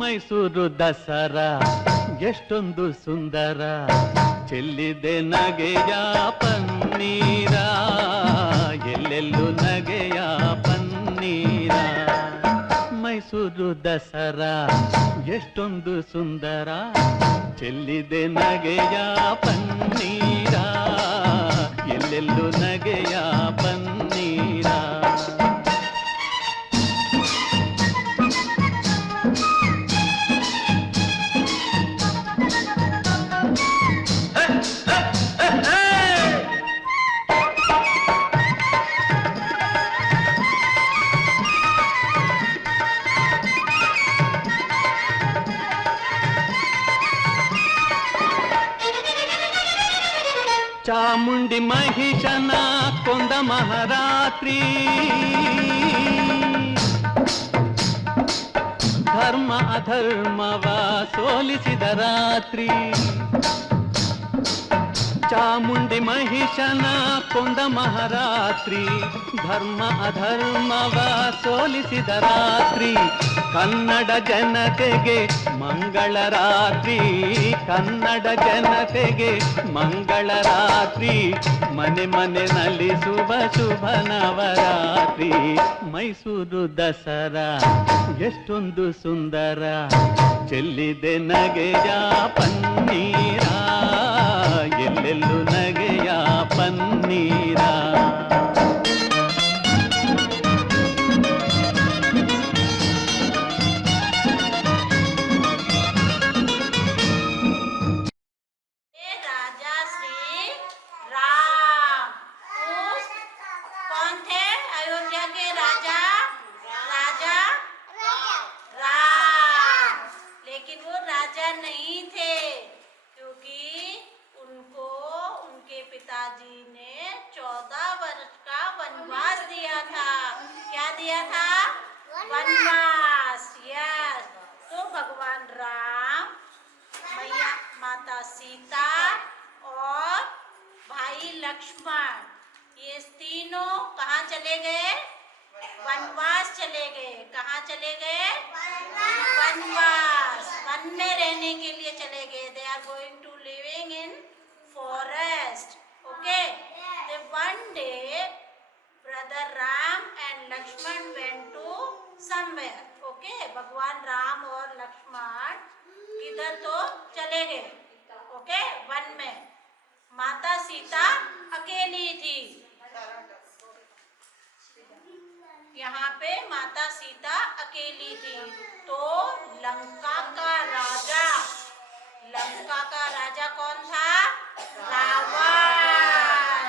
ಮೈಸೂರು ದಸರಾ ಎಷ್ಟೊಂದು ಸುಂದರ, ಚೆಲ್ಲಿದೆ ನಗೆಯ ಪನ್ನೀರ, ಎಲ್ಲೆಲ್ಲೂ ನಗೆಯ ಪನ್ನೀರ. ಮೈಸೂರು ದಸರಾ ಎಷ್ಟೊಂದು ಸುಂದರ, ಚೆಲ್ಲಿದೆ ನಗೆಯ ಪನ್ನೀರ, ಎಲ್ಲೆಲ್ಲೂ ನಗೆಯ ಪನ್ನೀರ. ಚಾಮುಂಡಿ ಮಹಿಷನ ಕೊಂದ ಮಹಾರಾತ್ರಿ, ಧರ್ಮ ಅಧರ್ಮವ ಸೋಲಿಸಿದ ರಾತ್ರಿ. ಚಾಮುಂಡಿ ಮಹಿಷನ ಕೊಂದ ಮಹಾರಾತ್ರಿ, ಧರ್ಮ ಅಧರ್ಮವ ಸೋಲಿಸಿದ ರಾತ್ರಿ. ಕನ್ನಡ ಜನತೆಗೆ ಮಂಗಳ ರಾತ್ರಿ, ಕನ್ನಡ ಜನತೆಗೆ ಮಂಗಳ ರಾತ್ರಿ. ಮನೆ ಮನೆ ನಲಿಸುವ ಶುಭ ನವರಾತ್ರಿ. ಮೈಸೂರು ದಸರಾ ಎಷ್ಟೊಂದು ಸುಂದರ, ಚೆಲ್ಲಿದೆ ನಗೆಯ ಪನ್ನೀರ, ಎಲ್ಲೆಲ್ಲೂ ನಗೆಯ ಪನ್ನೀರ. नहीं थे, क्योंकि उनको उनके पिताजी ने 14 वर्ष का वनवास दिया था। क्या दिया था? वनवास। यस। तो भगवान राम, मैया माता सीता और भाई लक्ष्मण, ये तीनों कहाँ चले गए? वनवास चले गए। कहाँ चले गए? वनवास। वन में रहने के लिए चले गए। They are going to living in forest. Okay. One day brother Ram and Lakshman went to somewhere. Okay. भगवान राम और लक्ष्मण किधर तो चले गए। ओके। वन में माता सीता अकेली थी। यहाँ पे माता सीता अकेली थी। तो लंका का राजा कौन था? रावण।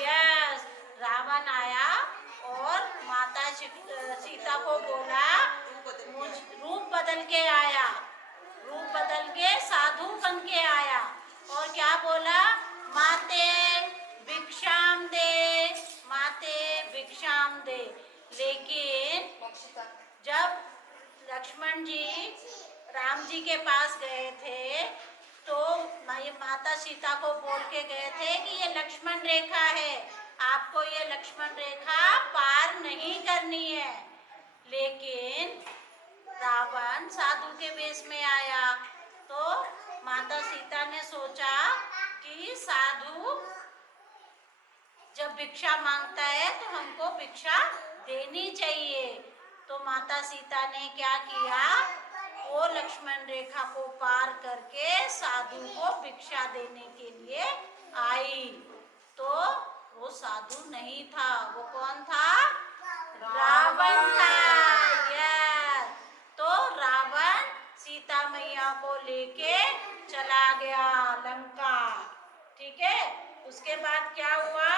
यस। रावण आया और माता सीता को बोला, रूप बदल के आया, रूप बदल के साधु बन के आया और क्या बोला? माते भिक्षाम दे, माते भिक्षाम दे। लेकिन जब लक्ष्मण जी राम जी के पास गए थे तो माता सीता को बोल के गए थे कि ये लक्ष्मण रेखा है, आपको ये लक्ष्मण रेखा पार नहीं करनी है। लेकिन रावण साधु के वेश में आया तो माता सीता ने सोचा कि साधु जब भिक्षा मांगता है तो हमको भिक्षा देनी चाहिए। तो माता सीता ने क्या किया? वो लक्ष्मण रेखा को पार करके साधु को भिक्षा देने के लिए आई। तो वो साधु नहीं था, वो कौन था? रावण था। यस। तो रावण सीता मैया को लेके चला गया लंका। ठीक है। उसके बाद क्या हुआ?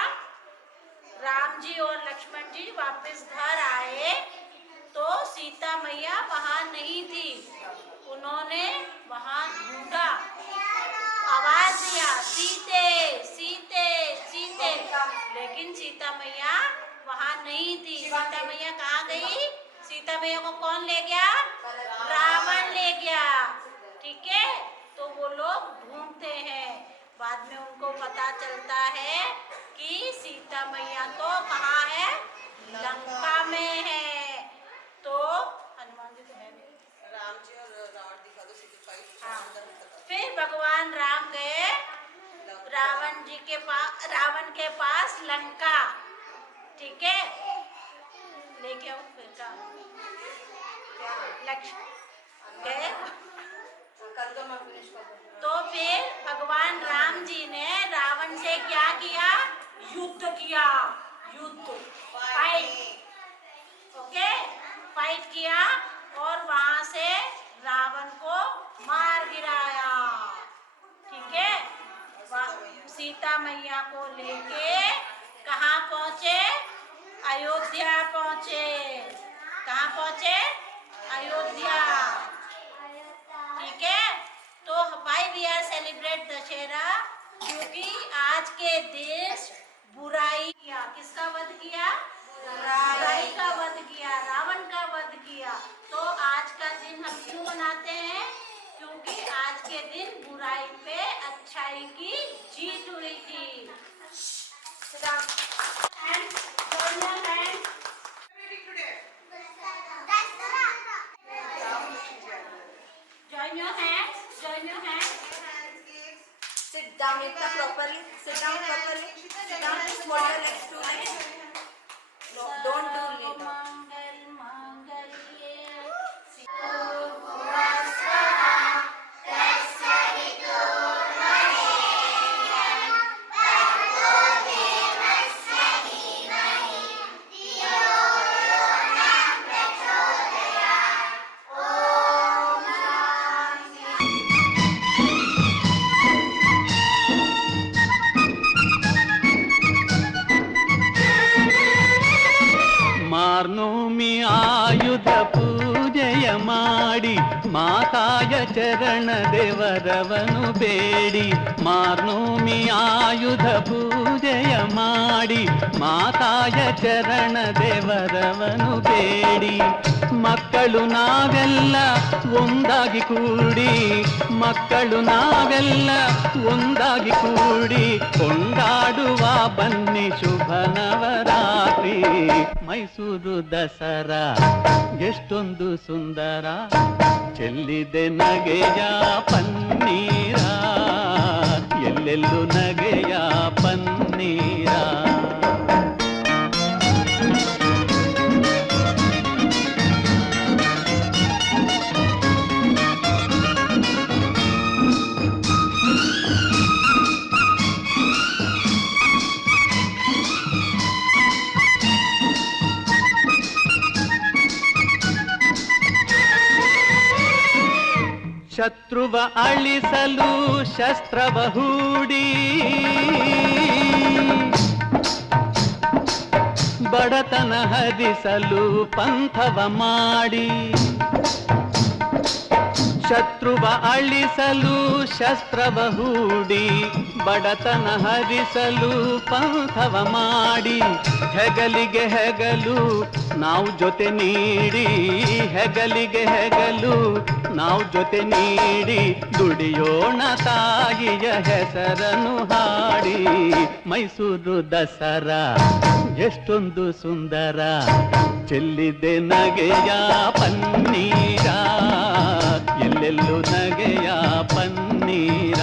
राम जी और लक्ष्मण जी वापस घर आए तो सीता मैया वहां नहीं थी। उन्होंने वहां ढूंढा, आवाज दिया, सीते सीते सीते, लेकिन सीता मैया वहां नहीं थी। सीता मैया कहाँ गई? सीता मैया को कौन ले गया? रावण ले गया। ठीक है। तो वो लोग ढूंढते हैं, बाद में उनको पता चलता है कि सीता मैया तो कहाँ है? लंका में है। तो हनुमान जी तो है नहीं, राम जी और रावण दिखा दो, सीधे फाइट। हाँ। फिर भगवान राम गए रावण के पास लंका, ठीक है, लेके आओ फिर का लक्ष्मण गए। तो फिर भगवान राम जी ने रावण से क्या किया? युद्ध किया, युद्ध, फाइट, ओके, फाइट किया और वहां से रावण को मार गिराया, ठीक है। सीता मैया को लेके कहाँ पहुंचे? अयोध्या पहुंचे। कहाँ पहुंचे? अयोध्या, ठीक है। तो why we are celebrate Dussehra? क्योंकि आज के देश बुराई किया, किसका वध किया? बुराई का वध किया, रावण का वध किया। तो आज का दिन हम क्यों मनाते हैं? क्योंकि आज के दिन बुराई पे अच्छाई की जीत हुई थी। Join your hands. Join your hands. Sit down, Ekta, properly. Sit down properly. Sit down. Hold your legs, 2 legs. No, don't do later. मंगल मांगल्ये ಮಾರ್ನೋಮಿ ಆಯುಧ ಪೂಜೆಯ ಮಾಡಿ ಮಾತಾಯ ಚರಣ ದೇವರವನು ಬೇಡಿ. ಮಾರ್ನೋಮಿ ಆಯುಧ ಪೂಜೆಯ ಮಾಡಿ ಮಾತಾಯ ಚರಣ ದೇವರವನು ಬೇಡಿ. ಮಕ್ಕಳು ನಾವೆಲ್ಲ ಒಂದಾಗಿ ಕೂಡಿ, ಮಕ್ಕಳು ನಾವೆಲ್ಲ ಒಂದಾಗಿ ಕೂಡಿ ಕೊಂಡಾಡುವ ಬನ್ನಿ ಶುಭ ನವರಾತ್ರಿ. ಮೈಸೂರು ದಸರಾ ಎಷ್ಟೊಂದು ಸುಂದರ, ಚೆಲ್ಲಿದೆ ನಗೆಯ ಪನ್ನೀರ, ಎಲ್ಲೆಲ್ಲೂ ನಗೆಯ ಪನ್ನೀರ. ಶತ್ರುವ ಅಳಿಸಲು ಶಸ್ತ್ರವ ಹೂಡಿ, ಬಡತನ ಹರಿಸಲು ಪಂಥವ ಮಾಡಿ. ಶತ್ರುವ ಅಳಿಸಲು ಶಸ್ತ್ರವ ಹೂಡಿ, ಬಡತನ ಹರಿಸಲು ಪಂಥವ ಮಾಡಿ. ಹೆಗಲಿಗೆ ಹೆಗಲು ನಾವು ಜೊತೆ ನೀಡಿ, ಹೆಗಲಿಗೆ ಹೆಗಲು ನಾವು ಜೊತೆ ನೀಡಿ ದುಡಿಯೋಣ ತಾಯಿಯ ಹೆಸರನ್ನು ಹಾಡಿ. ಮೈಸೂರು ದಸರಾ ಎಷ್ಟೊಂದು ಸುಂದರ, ಚೆಲ್ಲಿದೆ ನಗೆಯ ಪನ್ನೀರ, ಎಲ್ಲೆಲ್ಲೂ ನಗೆಯ ಪನ್ನೀರ.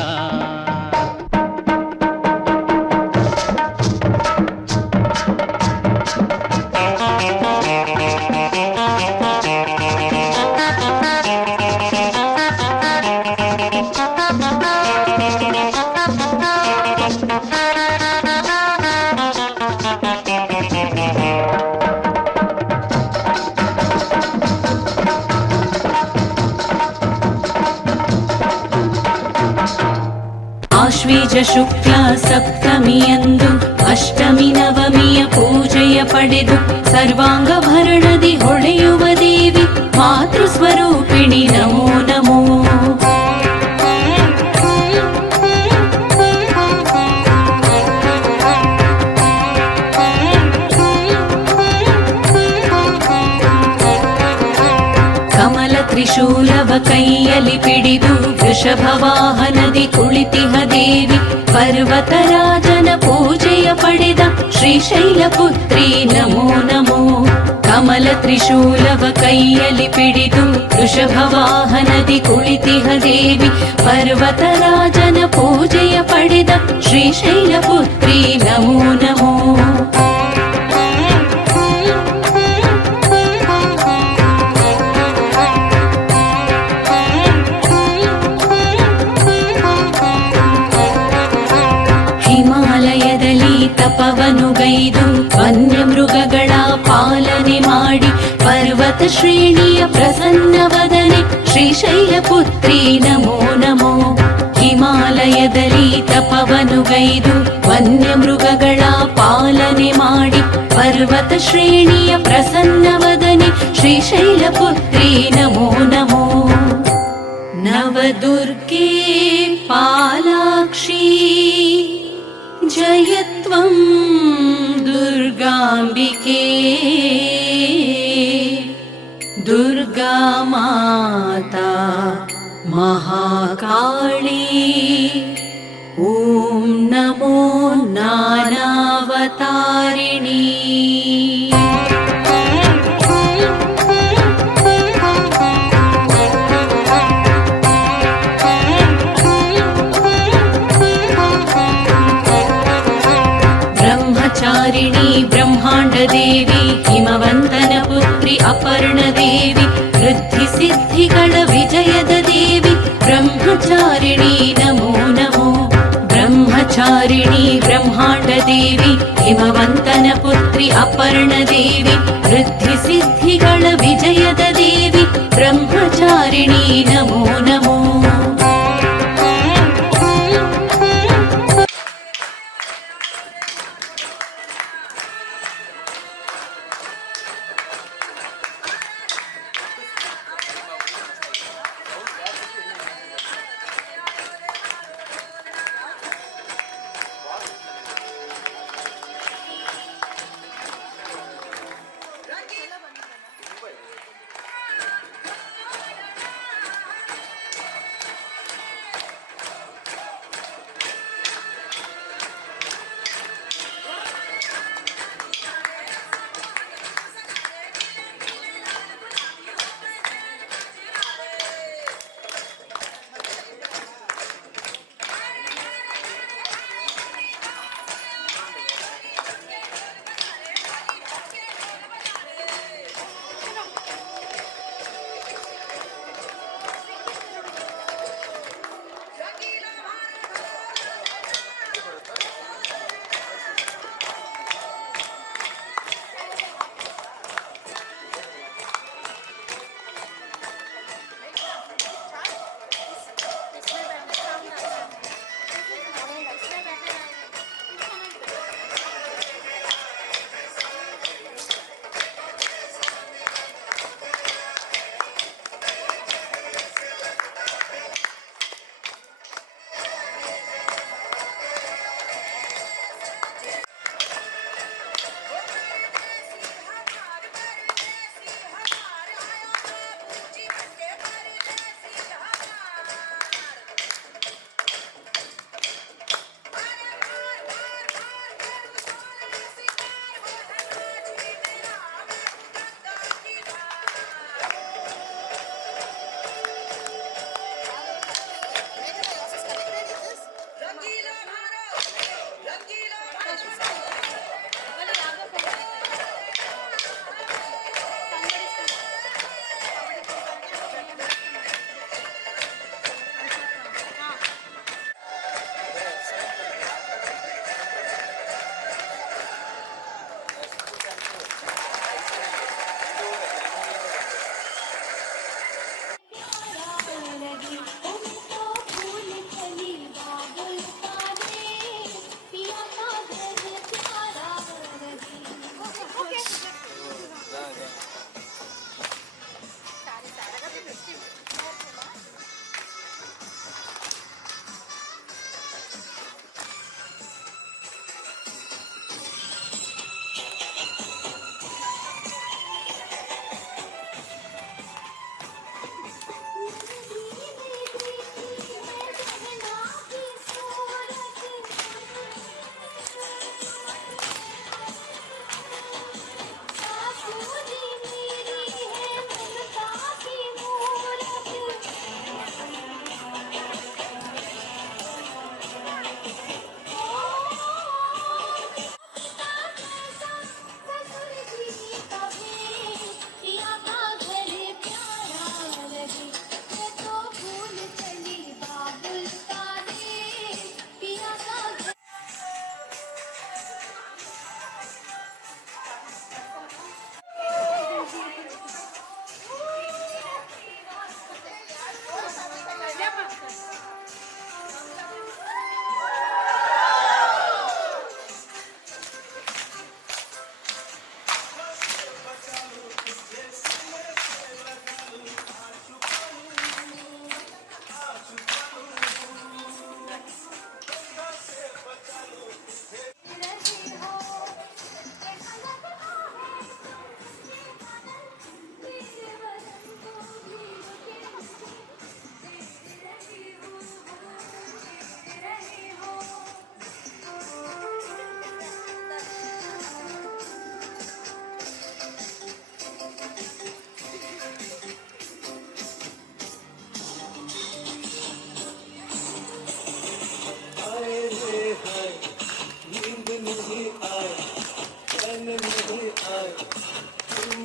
ಆಶ್ವೀಜ ಶುಕ್ಲ ಸಪ್ತಮಿಯಂದು ಅಷ್ಟಮಿ ನವಮಿಯ ಪೂಜೆಯ ಪಡೆದು ಸರ್ವಾಂಗಭರಣದಿ ಹೊಳೆಯುವ ದೇವಿ ಮಾತೃ ಸ್ವರೂಪಿಣಿ ನಮೋ ನಮೋ. ಕಮಲ ತ್ರಿಶೂಲವ ಕೈಯಲ್ಲಿ ಪಿಡಿದು ವೃಷಭ ವಾಹನದಿ ಕುಳಿತಿಹ ದೇವಿ ಪರ್ವತರಾಜನ ಪೂಜೆಯ ಪಡೆದ ಶ್ರೀಶೈಲ ಪುತ್ರಿ ನಮೋ ನಮೋ. ತ್ರಿಶೂಲವ ಕೈಯಲ್ಲಿ ಪಿಡಿದು ವೃಷಭವಾಹನದಿ ಕುಳಿತಿಹ ದೇವಿ ಪರ್ವತರಾಜನ ಪೂಜೆಯ ಪಡೆದ ಶ್ರೀಶೈಲ ಪುತ್ರಿ ನಮೋ ನಮೋ. ಹಿಮಾಲಯದಲ್ಲಿ ತಪವನು ಗೈದು ವನ್ಯ ಮೃಗಗಳ ಪಾಲನೆ ಮಾಡಿ ಪರ್ವತ ಶ್ರೇಣಿಯ ಪ್ರಸನ್ನವದನೆ ಶ್ರೀಶೈಲ ಪುತ್ರಿ ನಮೋ ನಮೋ. ಹಿಮಾಲಯದಲ್ಲಿ ತಪವನು ಗೈದು ವನ್ಯ ಮೃಗಗಳ ಪಾಲನೆ ಮಾಡಿ ಪರ್ವತ ಶ್ರೇಣಿಯ ಪ್ರಸನ್ನವದನೆ ಶ್ರೀಶೈಲ ಪುತ್ರಿ ನಮೋ ನಮೋ. ನವದುರ್ಗೆ ಪಾಲಾಕ್ಷಿ ಜಯತ್ವಂ ದುರ್ಗಾಂಬಿಕೆ ದುರ್ಗಾ ಮಾತಾ ಮಹಾಕಾಳಿ ಓಂ ನಮೋ ನಾನಾವತಾರಿಣಿ. ಬ್ರಹ್ಮಚಾರಿಣಿ ಬ್ರಹ್ಮಾಂಡ ದೇವಿ ಹಿಮವಂತನ ಪುತ್ರಿ ಅಪರ್ಣ ದೇವಿ ವೃದ್ಧಿ ಸಿದ್ಧಿಗಳ ವಿಜಯದ ದೇವಿ ಬ್ರಹ್ಮಚಾರಿಣಿ ನಮೋ ನಮೋ. ಬ್ರಹ್ಮಚಾರಿಣಿ ಬ್ರಹ್ಮಾಂಡ ದೇವಿ ಹಿಮವಂತನ ಪುತ್ರಿ ಅಪರ್ಣ ದೇವಿ ವೃದ್ಧಿ ಸಿದ್ಧಿಗಳ ವಿಜಯದ ದೇವಿ ಬ್ರಹ್ಮಚಾರಿಣಿ ನಮೋ ನಮೋ.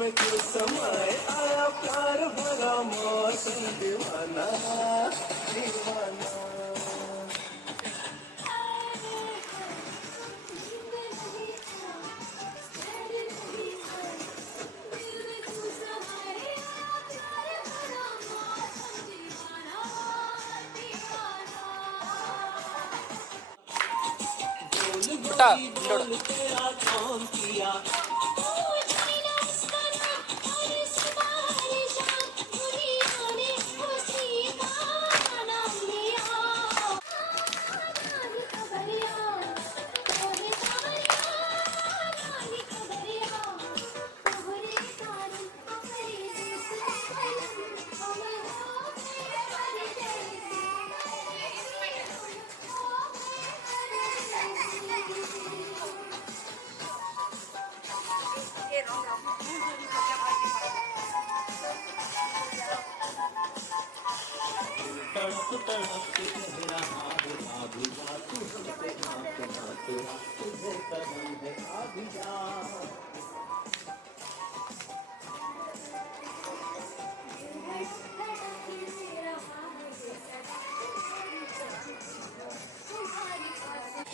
में क्यों समाए आया प्यार भरा मौसम दीवाना दीवाना तेरा कौन किया तड़प तड़प के कह रहा है आगे जा तू हमसे हाथ ना तेरा तुझे कदम है आगे जा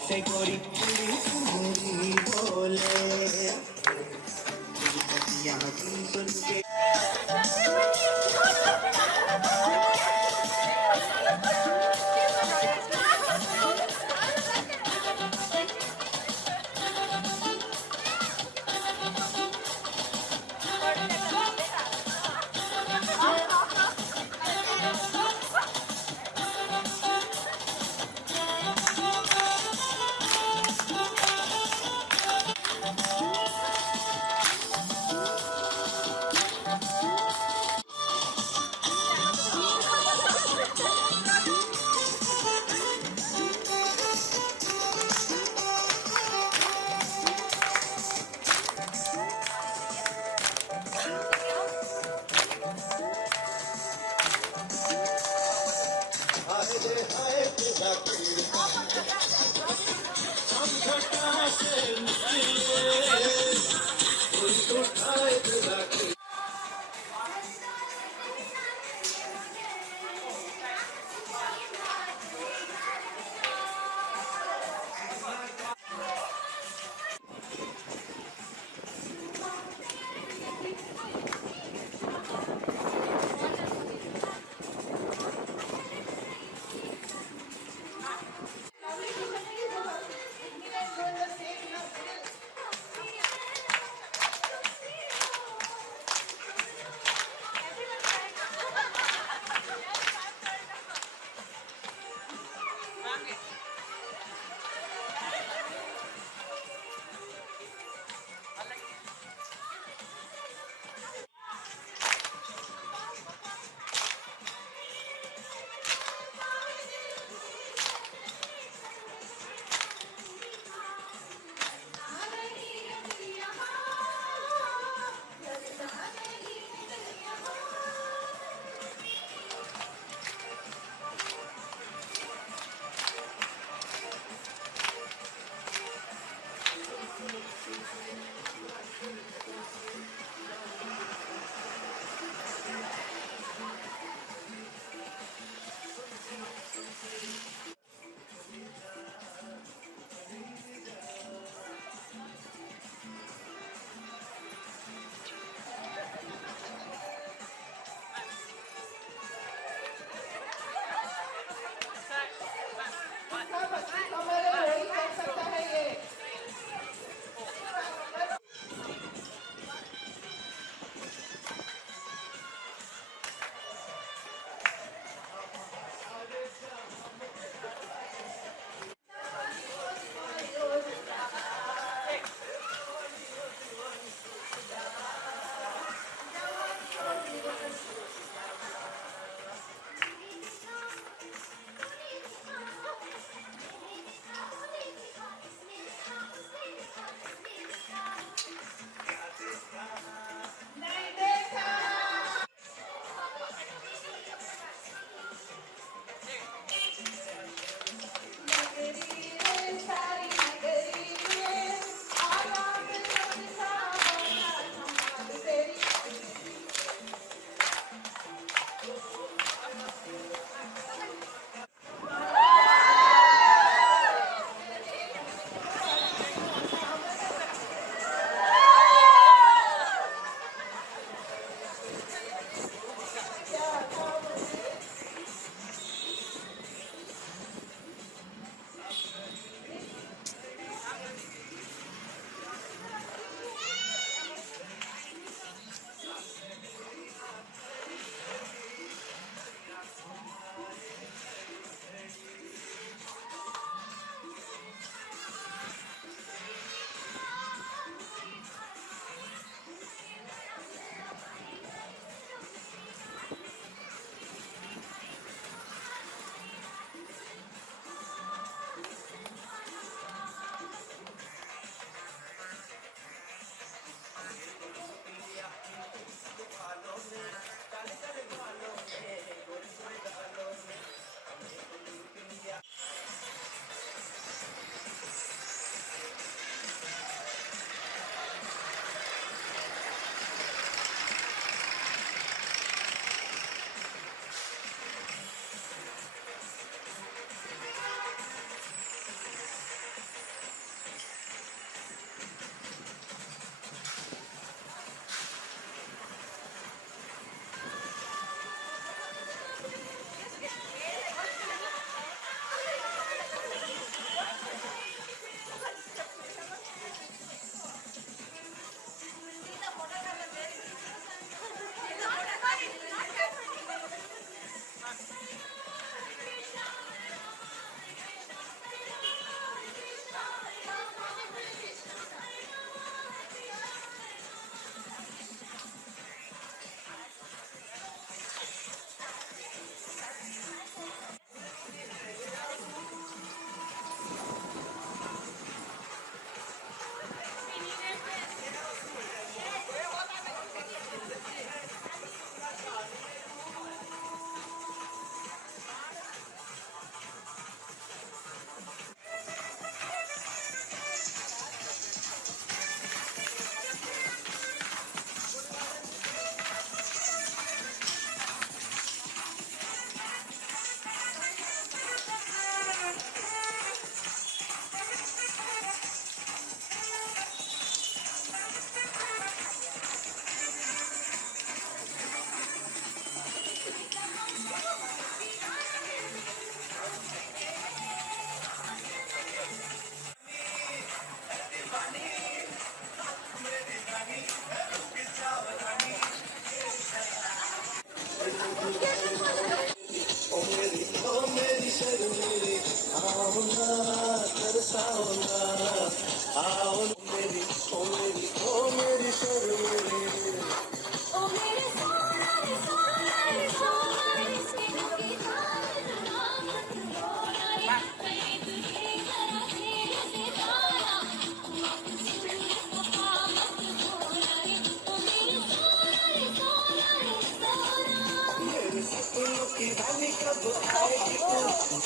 से गोरी कुड़ी बोले यहाँ सुन के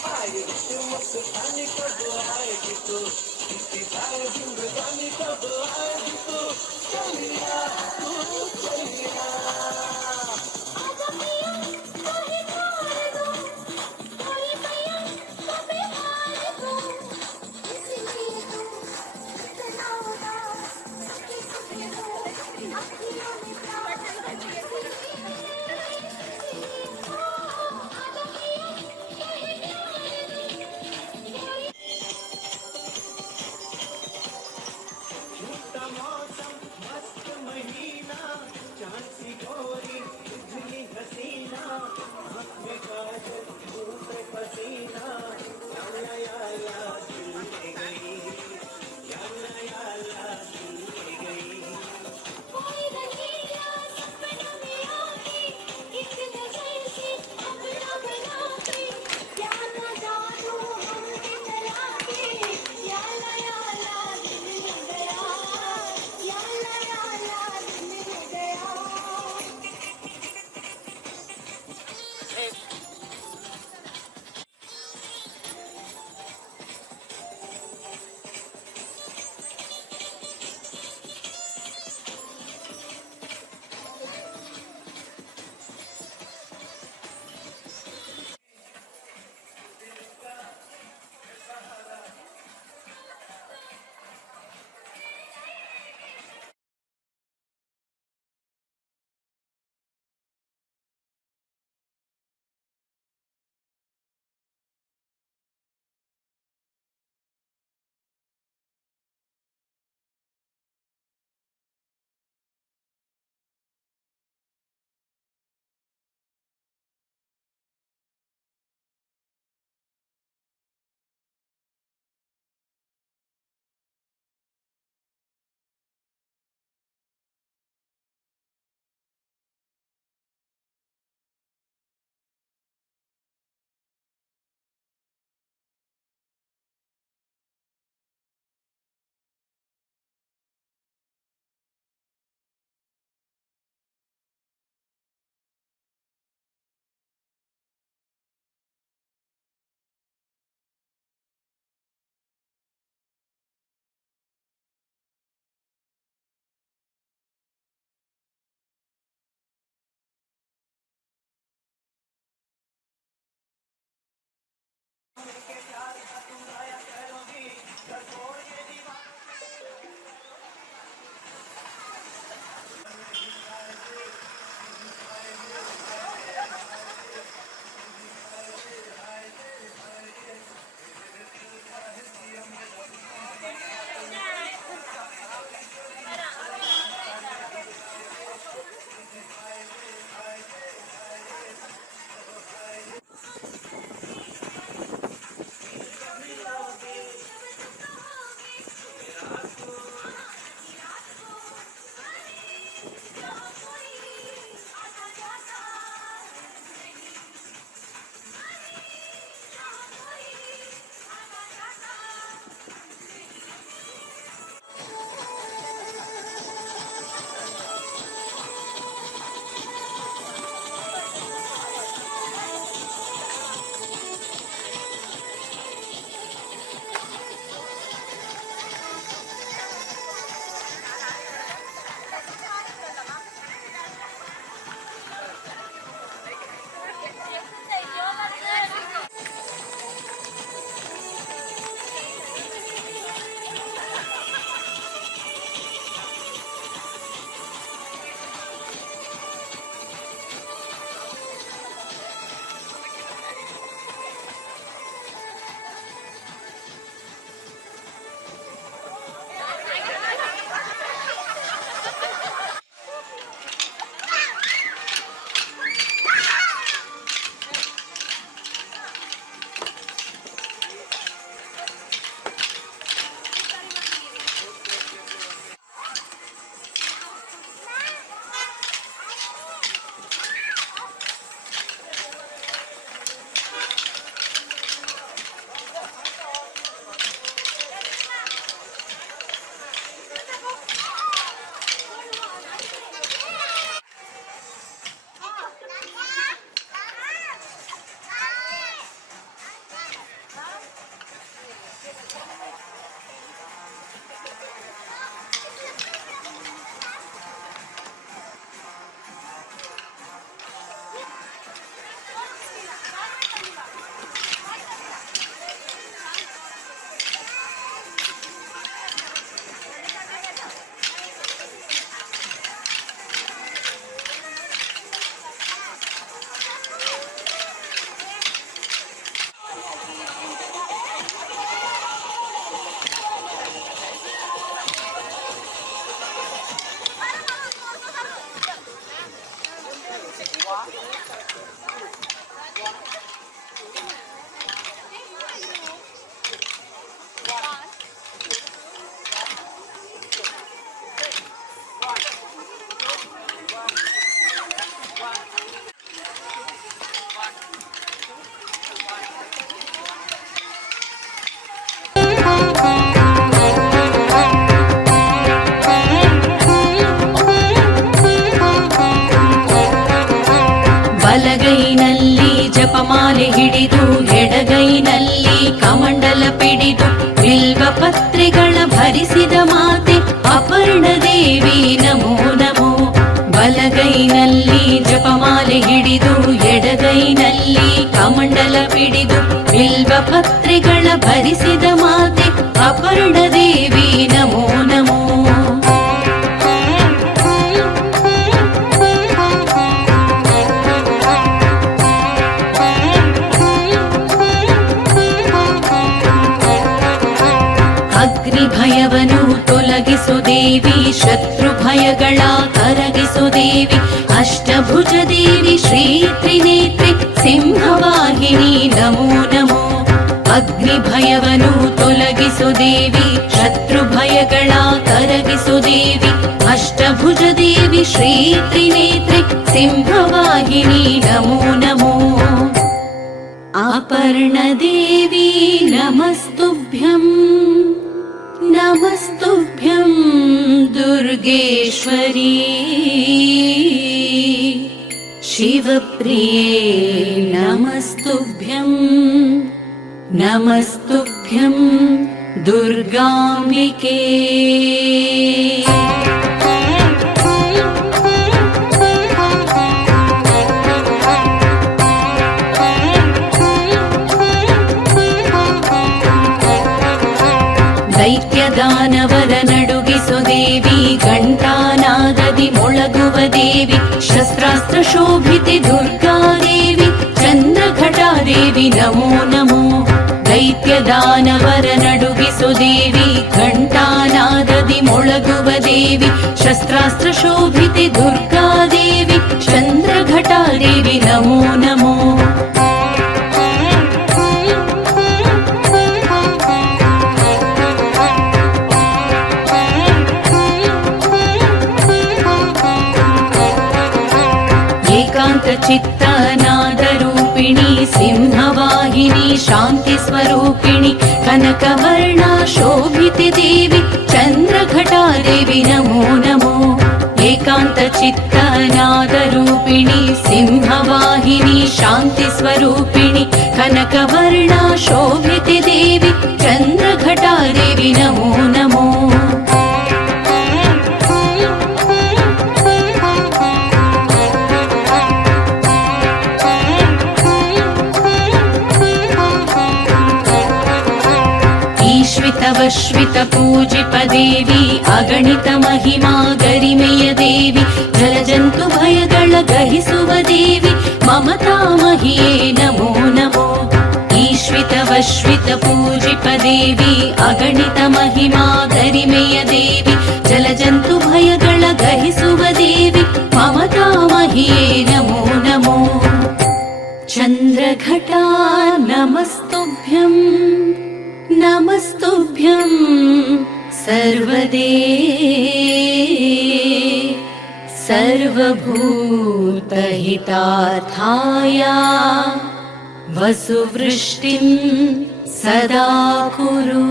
आयुष मस्तानी कब आएगी तो इंतजार जिंदगानी कब आएगी तो चलिया तू चलिया झूठा मौसम मस्त महीना चांद सी गोरी इतनी हसीना आँख में काजल मुंह पे पसीना या दिल ले गई या दिल ले गई ಕಮಂಡಲ ಪಿಡಿದು ಬಿಲ್ವ ಪತ್ರೆಗಳ ಭರಿಸಿದ ಮಾತೆ ಅಪರ್ಣ ದೇವಿ ನಮೋ ನಮೋ. ಅಗ್ನಿ ಭಯವನ್ನು ತೊಲಗಿಸು ದೇವಿ, ಶತ್ರು ಭಯಗಳ ಕರಗಿಸು ದೇವಿ, ಅಷ್ಟಭುಜ ದೇವಿ ಶ್ರೀ ತ್ರಿನೇತ್ರಿ ಸಿಂಹವಾಹಿನಿ ನಮೋ ನಮೋ. ಅಗ್ನಿ ಭಯವನ್ನು ತೊಲಗಿಸು ದೇವಿ, ಶತ್ರು ಭಯಗಳ ಕರಗಿಸು ದೇವಿ, ಅಷ್ಟಭುಜ ದೇವಿ ಶ್ರೀ ತ್ರಿನೇತ್ರಿ ಸಿಂಹವಾಹಿನಿ ನಮೋ ನಮೋ. ಅಪರ್ಣ ದೇವಿ ನಮಸ್ತುಭ್ಯಂ ನಮಸ್ತುಭ್ಯಂ ದುರ್ಗೇಶ್ವರಿ, ಶಿವಪ್ರಿಯೇ ನಮಸ್ತುಭ್ಯಂ ನಮಸ್ತುಭ್ಯಂ ದುರ್ಗಾಂಬಿಕೆ. ದೈತ್ಯದಾನವರ ನಡುಗಿಸು ದೇವಿ, ಘಂಟಾನಾದದಿ ಮೊಳಗುವ ದೇವಿ, ಶಸ್ತ್ರಾಸ್ತ್ರ ಶೋಭಿತೆ ದುರ್ಗಾದೇವಿ, ಚಂದ್ರಘಟಾದೇವಿ ನಮೋ ನಮೋ. ದೈತ್ಯದಾನವರ ನಡುಗಿಸು ದೇವಿ, ಘಂಟಾನಾದದಿ ಮೊಳಗುವ ದೇವಿ, ಶಸ್ತ್ರಾಸ್ತ್ರ ಶೋಭಿತೆ ದುರ್ಗಾದೇವಿ, ಚಂದ್ರಘಟಾದೇವಿ ನಮೋ ನಮೋ. ಚಿತ್ತನಾದ ರೂಪಿಣಿ ಸಿಂಹವಾಹಿನಿ ಶಾಂತಿ ಸ್ವರೂಪಿಣಿ, ಕನಕವರ್ಣ ಶೋಭಿತೆ ದೇವಿ, ಚಂದ್ರಘಟಾದೇವಿ ನಮೋ ನಮೋ. ಏಕಾಂತ ಚಿತ್ತನಾದ ರೂಪಿಣಿ ಸಿಂಹವಾಹಿನಿ ಶಾಂತಿ ಸ್ವರೂಪಿಣಿ, ಕನಕವರ್ಣ ಶೋಭಿತೆ ದೇವಿ, ಚಂದ್ರಘಟಾದೇವಿ ನಮೋ ನಮೋ. ಶ್ವಿತ ಪೂಜಿಪ ದೇವಿ, ಅಗಣಿತ ಮಹಿಮಾ ಗರಿಮೆಯ ದೇವಿ, ಜಲಜಂತು ಭಯಗಳ ಗಹಿಸುವ ದೇವಿ, ಮಮತಾ ಮಹಿಯೇ ನಮೋ ನಮೋ. ಈಶ್ವಿತ ಪೂಜಿಪ ದೇವಿ, ಅಗಣಿತ ಮಹಿಮಾ ಗರಿಮೆಯ ದೇವಿ, ಜಲಜಂತು ಭಯಗಳ ಗಹಿಸುವ ದೇವಿ, ಮಮತಾ ಮಹಿಯೇ ನಮೋ ನಮೋ. ಚಂದ್ರಘಟಾ ನಮಸ್ತುಭ್ಯಂ ನಮಸ್ತುಭ್ಯಂ ಸರ್ವದೇ ಸರ್ವಭೂತಹಿತಾರ್ಥಾಯ ವಸುವೃಷ್ಟಿಂ ಸದಾ ಕುರು.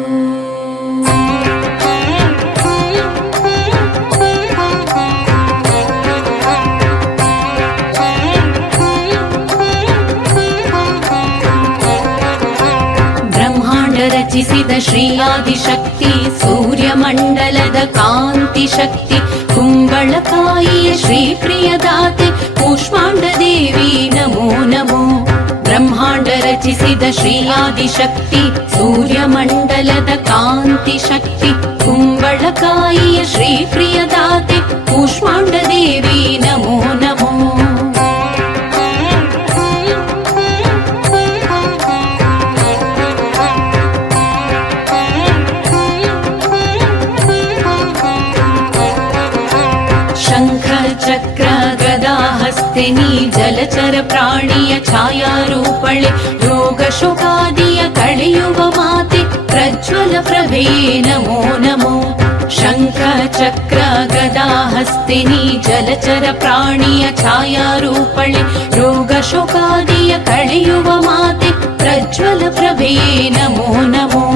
ರಚಿಸಿದ ಶ್ರೀ ಆದಿಶಕ್ತಿ, ಸೂರ್ಯಮಂಡಲದ ಕಾಂತಿ ಶಕ್ತಿ, ಕುಂಬಳಕಾಯಿಯ ಶ್ರೀ ಪ್ರಿಯದಾತೆ ಕೂಷ್ಮಾಂಡ ದೇವಿ ನಮೋ ನಮೋ. ಬ್ರಹ್ಮಾಂಡ ರಚಿಸಿದ ಶ್ರೀ ಆದಿಶಕ್ತಿ, ಸೂರ್ಯಮಂಡಲದ ಕಾಂತಿ ಶಕ್ತಿ, ಕುಂಬಳಕಾಯಿಯ ಶ್ರೀ ಪ್ರಿಯದಾತೆ ಕೂಷ್ಮಾಂಡ ದೇವಿ ನಮೋ ನಮೋ. ಚಕ್ರ ಗದಾ ಹಸ್ತಿನಿ, ಜಲಚರ ಪ್ರಾಣಿಯ ಛಾಯಾರೂಪಳೆ, ರೋಗ ಶೋಕಾದಿಯ ಕಳೆಯುವ ಮಾತೆ ಪ್ರಜ್ವಲ ಪ್ರಭೆಯೇ ನಮೋ ನಮೋ. ಶಂಖ ಚಕ್ರ ಗದಾ ಹಸ್ತಿನಿ, ಜಲಚರ ಪ್ರಾಣಿಯ ಛಾಯಾರೂಪಳೆ, ರೋಗ ಶೋಕಾದಿಯ ಕಳೆಯುವ ಮಾತೆ ಪ್ರಜ್ವಲ ಪ್ರಭೆಯೇ ನಮೋ ನಮೋ.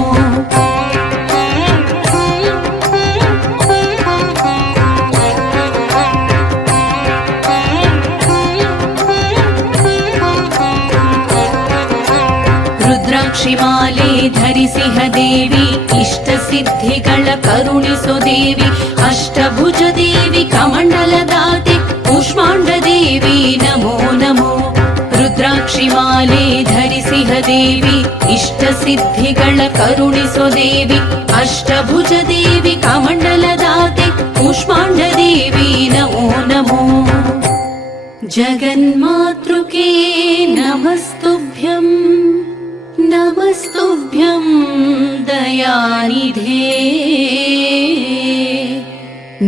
ರುದ್ರಾಕ್ಷಿಮಾಲೆ ಧರಿಸಿಹ ದೇವಿ, ಇಷ್ಟ ಸಿದ್ಧಿಗಳ ಕರುಣಿಸೋ ದೇವಿ, ಅಷ್ಟಭುಜ ದೇವಿ ಕಮಂಡಲದಾತೆ ಕೂಷ್ಮಾಂಡ ದೇವಿ ನಮೋ ನಮೋ. ರುದ್ರಾಕ್ಷಿ ಶಬರಿಮಾಲೆ ಧರಿಸಿಹ ದೇವಿ ಇಷ್ಟ ಸಿದ್ಧಿಗಳ ಕರುಣಿಸೋ ದೇವಿ ಅಷ್ಟಭುಜ ದೇವಿ ಕಮಂಡಲದಾತೆ ಕೂಷ್ಮಾಂಡ ದೇವಿ ನಮೋ ನಮೋ ಜಗನ್ಮಾತೃಕೆ ನಮಸ್ತುಭ್ಯಂ ನಮಸ್ತುಭ್ಯಂ ದಯಾನಿಧೇ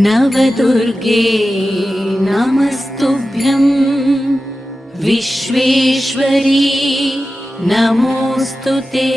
ನವದುರ್ಗೆ ನಮಸ್ತುಭ್ಯಂ ವಿಶ್ವೇಶ್ವರಿ ನಮೋಸ್ತುತೇ